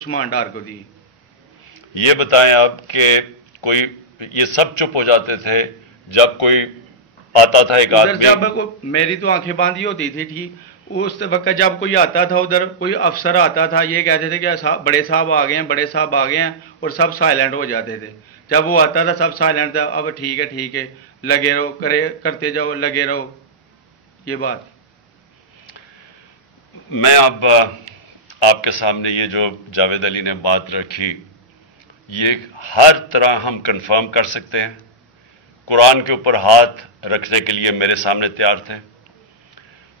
उस्मान डार को दी। ये बताएं आप कि कोई ये सब चुप हो जाते थे जब कोई आता था एक उधर आदमी? जब मेरी तो आंखें बांधी होती थी ठीक उस वक्त जब कोई आता था, उधर कोई अफसर आता था, ये कहते थे कि बड़े साहब आ गए हैं, बड़े साहब आ गए हैं, और सब साइलेंट हो जाते थे। जब वो आता था सब साइलेंट था। अब ठीक है, लगे रहो, करते जाओ, लगे रहो, ये बात। मैं अब आपके सामने ये जो जावेद अली ने बात रखी, ये हर तरह हम कंफर्म कर सकते हैं। कुरान के ऊपर हाथ रखने के लिए मेरे सामने तैयार थे।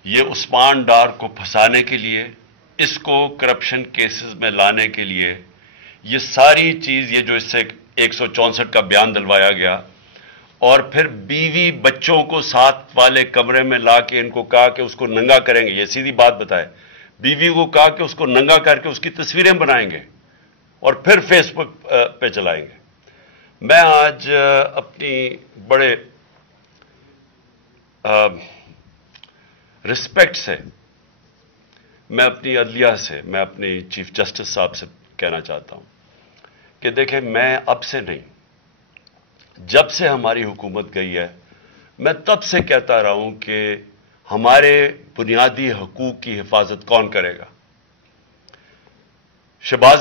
ये उस्मान डार को फंसाने के लिए, इसको करप्शन केसेस में लाने के लिए, ये सारी चीज़, ये जो इससे 164 का बयान दिलवाया गया, और फिर बीवी बच्चों को साथ वाले कमरे में ला के इनको कहा कि उसको नंगा करेंगे। ये सीधी बात बताए, बीवी को कहा कि उसको नंगा करके उसकी तस्वीरें बनाएंगे और फिर फेसबुक पे चलाएंगे। मैं आज अपनी बड़े रिस्पेक्ट से, मैं अपनी अदलिया से, मैं अपनी चीफ जस्टिस साहब से कहना चाहता हूं कि देखें, मैं अब से नहीं, जब से हमारी हुकूमत गई है, मैं तब से कहता रहा हूं कि हमारे बुनियादी हकूक की हिफाजत कौन करेगा। शहबाज